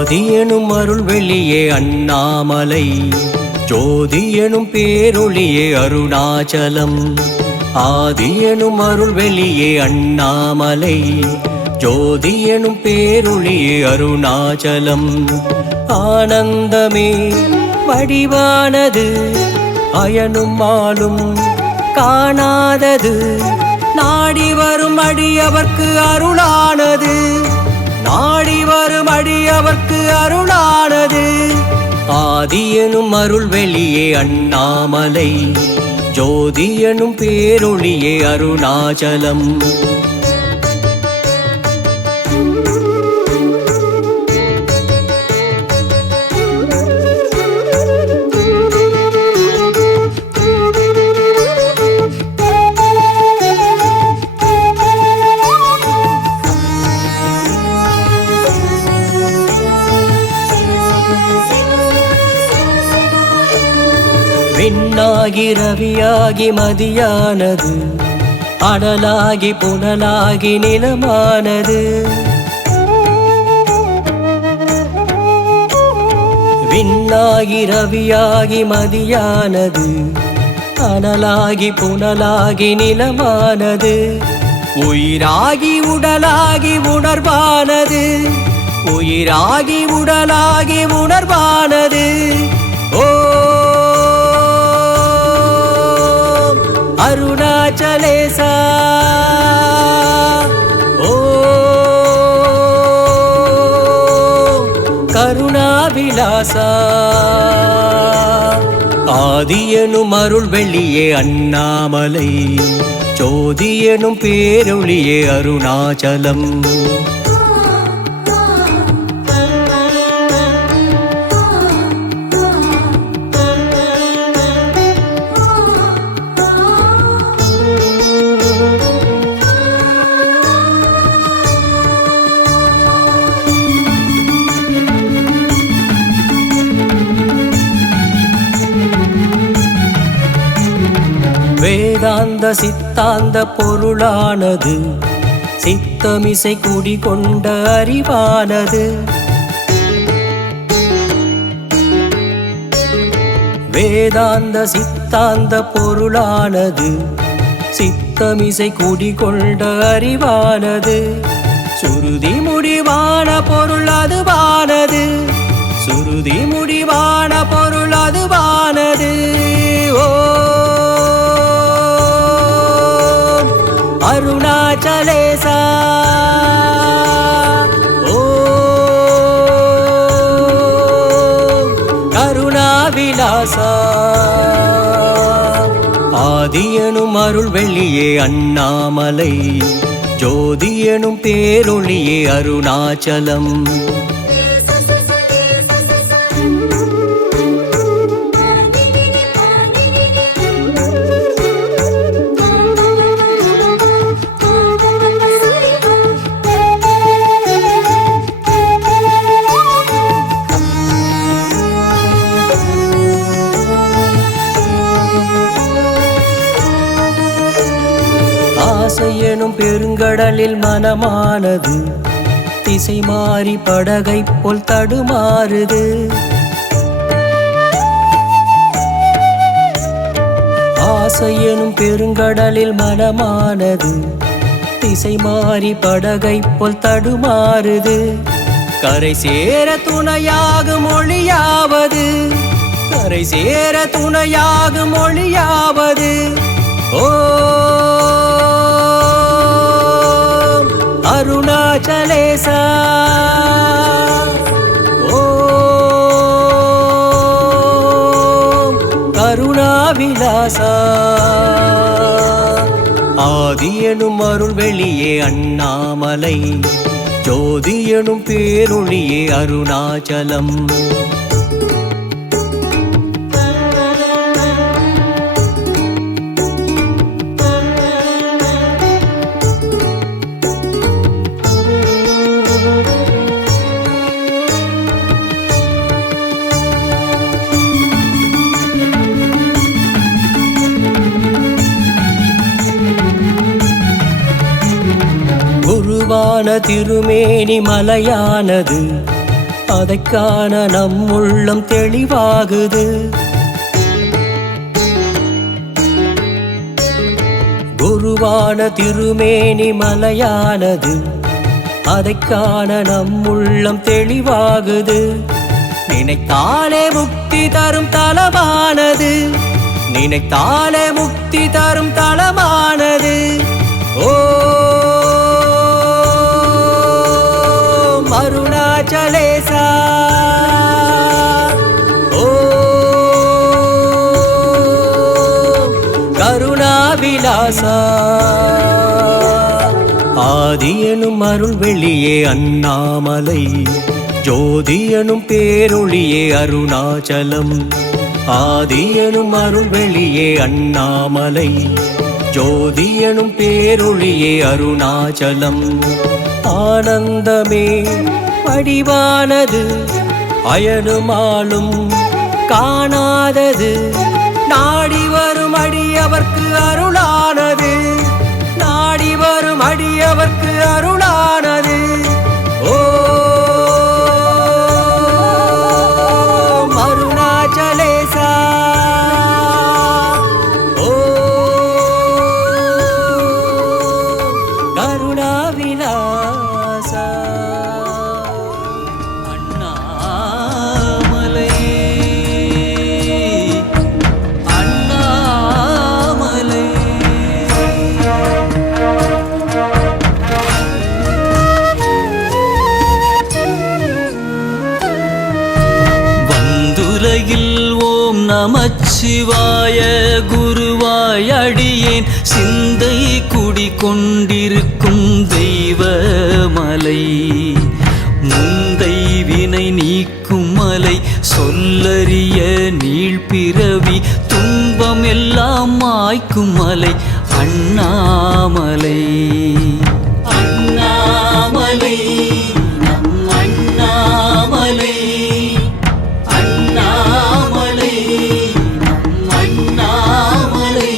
ஆதி எனும் அருள் வெளியே அண்ணாமலை, ஜோதி எனும் பேரொளியே அருணாச்சலம். ஆதி எனும் அருள் வெளியே அண்ணாமலை, ஜோதி எனும் பேரொளியே அருணாச்சலம். ஆனந்தமே வடிவானது, அயனும் மாலும் காணாதது, நாடி வரும் அடியவர்க்கு அருளானது, நாடி வரும் அடியவர்க்கு அருளானது. ஆதி எனும் அருள் வெளியே அண்ணாமலை, ஜோதி எனும் பேரொளியே அருணாச்சலம். விண்ணாகி ரவியாகி மதியானது, அனலாகி புனலாகி நிலமானது. விண்ணாகி ரவியாகி மதியானது, அனலாகி புனலாகி நிலமானது. உயிராகி உடலாகி உணர்வானது, உயிராகி உடலாகி உணர்வானது. ஓ அருணாச்சலேசா, ஓ கருணாவிலாசா. ஆதி எனும் அருள் வெளியே அண்ணாமலை, ஜோதி எனும் பேரொளியே அருணாச்சலம். வேதாந்த சித்தாந்த பொருளானது, சித்தமிசை குடிகொண்ட அறிவானது. வேதாந்த சித்தாந்த பொருளானது, சித்தமிசை குடிகொண்ட அறிவானது. சுருதி முடிவான பொருள் அதுவானது, சுருதி முடிவான பொருள் அதுவானது. ஓ அருணாச்சலேசா, ஓ கருணாவிலாசா. ஆதி எனும் அருள் வெளியே அண்ணாமலை, ஜோதி எனும் பேரொளியே அருணாச்சலம். ஆசை எனும் பெருங்கடலில் மனமானது, திசை மாறி படகை போல் தடுமாறுது. ஆசை எனும் பெருங்கடலில் மனமானது, திசை மாறி படகை போல் தடுமாறுது. கரை சேர துணையாகும் மொழியாவது, கரை சேர துணையாகும் மொழியாவது. ஓ அருணாச்சலேசா, ஓ கருணாவிலாசா. ஆதி எனும் அருள் வெளியே அண்ணாமலை, ஜோதி எனும் பேரொளியே அருணாச்சலம். குருவான திருமேனி மலையானது, அதைக் காண நம் உள்ளம் தெளிவாகுது. குருவான திருமேனி மலையானது, அதைக் காண நம் உள்ளம் தெளிவாகுது. நினைத்தாலே முக்தி தரும் தலமானது, நினைத்தாலே முக்தி தரும் தலமானது. ஓம் அருணாச்சலேசா, ஓம் கருணாவிலாசா. ஆதி எனும் அருள் வெளியே அண்ணாமலை, ஜோதி எனும் பேரொளியே அருணாச்சலம். ஆதி எனும் அருள் வெளியே அண்ணாமலை, ஜோதி எனும் பேரொளியே அருணாச்சலம். ஆனந்தமே வடிவானது, அயனுமாலும் காணாதது. நாடி வரும் அடியவர்க்கு அருளானது, நாடி வரும் அடியவர்க்கு அருளானது. ஓம் அருணாச்சலேசா, ஓம் கருணாவிலாசா. அண்ணாமலை, அண்ணாமலை. வந்துலகில் ஓம் நமச்சிவாய குருவாய் அடியேன் சிந்தை குடிகொண்டிருக்கும் தெய்வமலை. முந்தை வினை நீக்கும் மலை, சொல்லறிய நீழ்பிறவி துன்பம் எல்லாம் மாய்க்கும் மலை அண்ணாமலை. அண்ணாமலை நம் அண்ணாமலை, அண்ணாமலை நம் அண்ணாமலை.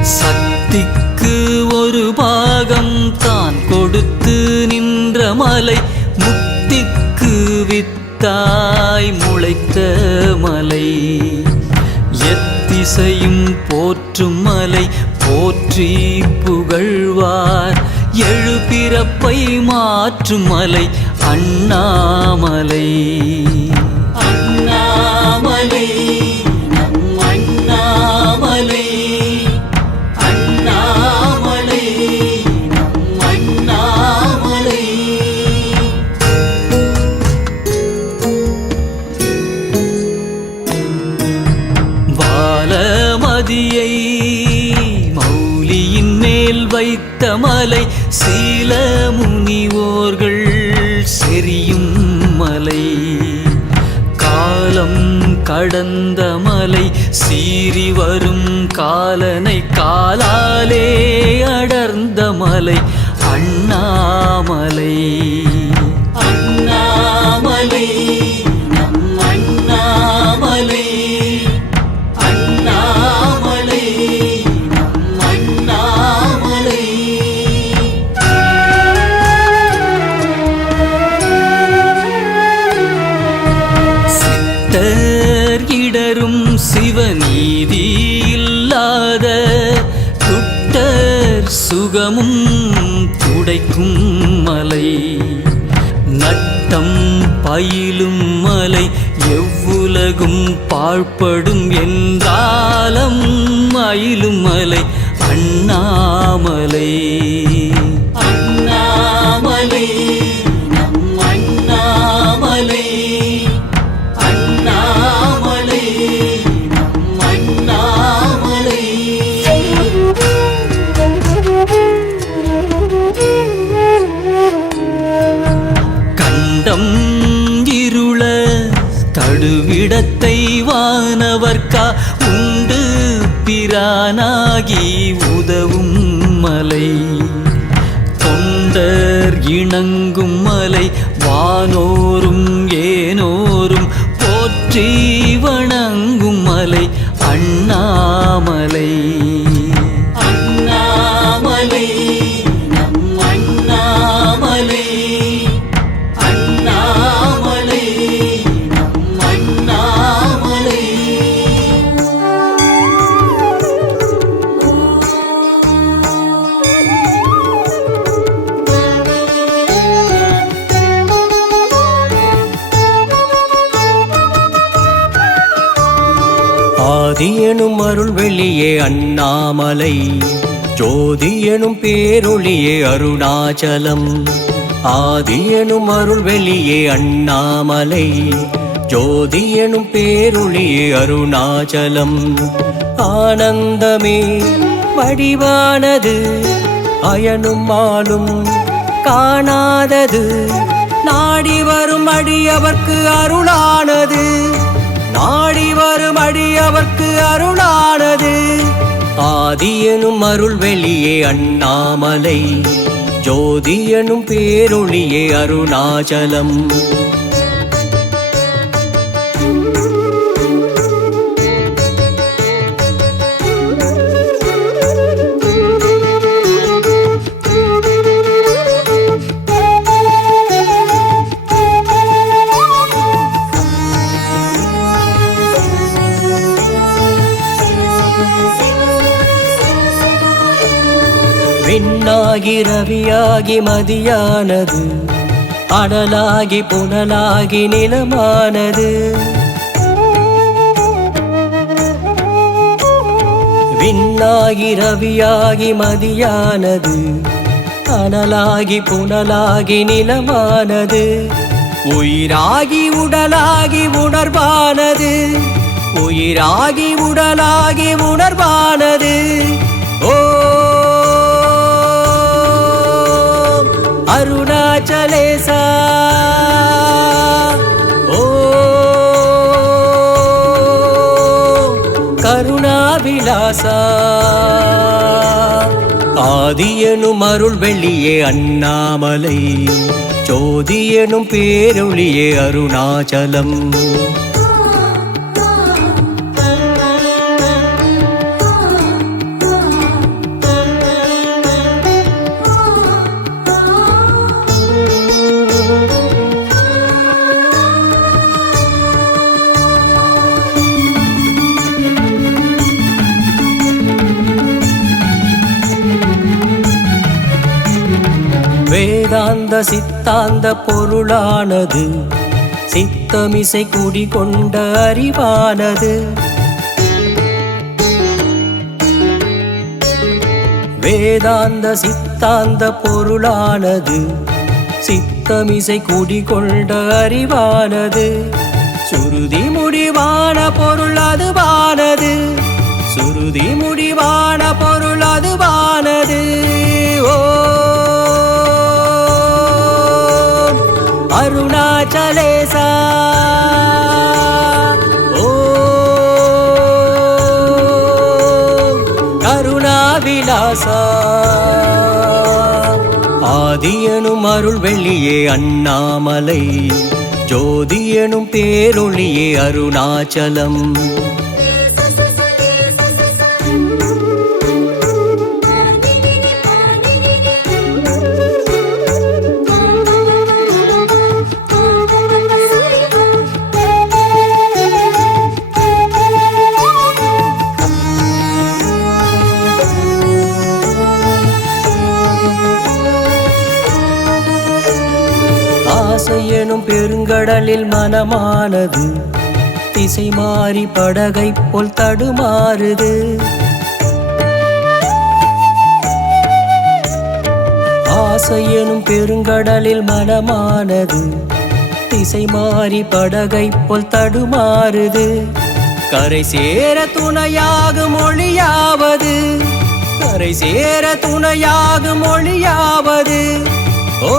சக்திக்கு ஒரு பாகம் தான் கொடுத்து நின்ற மலை, முக்திக்கு வித்தாய் முளைத்த மலை. எத்திசையும் போற்றும் மலை, போற்றி புகழ்வார் எழுபிறப்பை மாற்றும் மலை அண்ணாமலை. அண்ணாமலை நம் அண்ணாமலை, அண்ணாமலை நம் அண்ணாமலை. வாலமதியை மௌலியின் மேல் வைத்த மலை, சீல முனிவோர்கள் செறியும் மலை. காலம் கடந்த மலை, சீறி வரும் காலனை காலாலே அடர்ந்த மலை அண்ணாமலை. அண்ணாமலை நம் அண்ணாமலை, அண்ணாமலை நம் அண்ணாமலை. சித்தர் இடரும் சிவநீதி இல்லாத, துட்டர் சுகமும் துடைக்கும் மலை. நட்டம் பயிலும் மலை, எவ்வுலகும் பாழ்படும் என்றாலும் மயிலும் மலை அண்ணாமலை. அண்ணாமலை நம் அண்ணாமலை, அண்ணாமலை நம் அண்ணாமலை. கண்டம் இருள தடுவிடத்தை வானவர்க்கா உண்டு பிரானாகி உதவும் மலை. தொண்டர் இணங்கும் மலை, வானோரும் ஏனோரும் போற்றி வணங்கும் மலை அண்ணாமலை. அண்ணாமலை அருள் வெளியே அண்ணாமலை ஜோதி எனும் பேரொளியே அருணாச்சலம் ஆதி எனும் அருள் வெளியே அண்ணாமலை ஜோதி எனும் பேரொளியே அருணாச்சலம் ஆனந்தமே வடிவானது அயனும் மாலும் காணாதது நாடி வரும் அடியவர்க்கு அருளானது நாடி வரும் அடியவர்க்கு அருளானது ஆதி எனும் அருள் வெளியே அண்ணாமலை ஜோதி எனும் பேரொளியே அருணாச்சலம் விண்ணாகி ரவியாகி மதியானது அனலாகி புனலாகி நிலமானது விண்ணாகி ரவியாகி மதியானது அனலாகி புனலாகி நிலமானது உயிராகி உடலாகி உணர்வானது உயிராகி உடலாகி உணர்வானது ஓ அருணாச்சலேசா ஓ கருணாவிலாசா ஆதி எனும் அருள் வெளியே அண்ணாமலை ஜோதி எனும் பேரொளியே அருணாச்சலம் வேதாந்த சித்தாந்த பொருளானது சித்தமிசை குடிகொண்ட அறிவானது வேதாந்த சித்தாந்த பொருளானது சித்தமிசை குடிகொண்ட அறிவானது சுருதி முடிவான பொருள் அதுவானது சுருதி முடிவான பொருள் அதுவானது ஓ அருணாச்சலேசா ஓ கருணாவிலாசா ஆதி எனும் அருள் வெளியே அண்ணாமலை ஜோதி எனும் பேரொளியே அருணாச்சலம் ஆசை எனும் பெருங்கடலில் மனமானது திசை மாறி படகை போல் தடுமாறுது ஆசை எனும் பெருங்கடலில் மனமானது திசை மாறி படகை போல் தடுமாறுது கரை சேர துணையாகும் மொழியாவது கரை சேர துணையாகும் மொழியாவது ஓ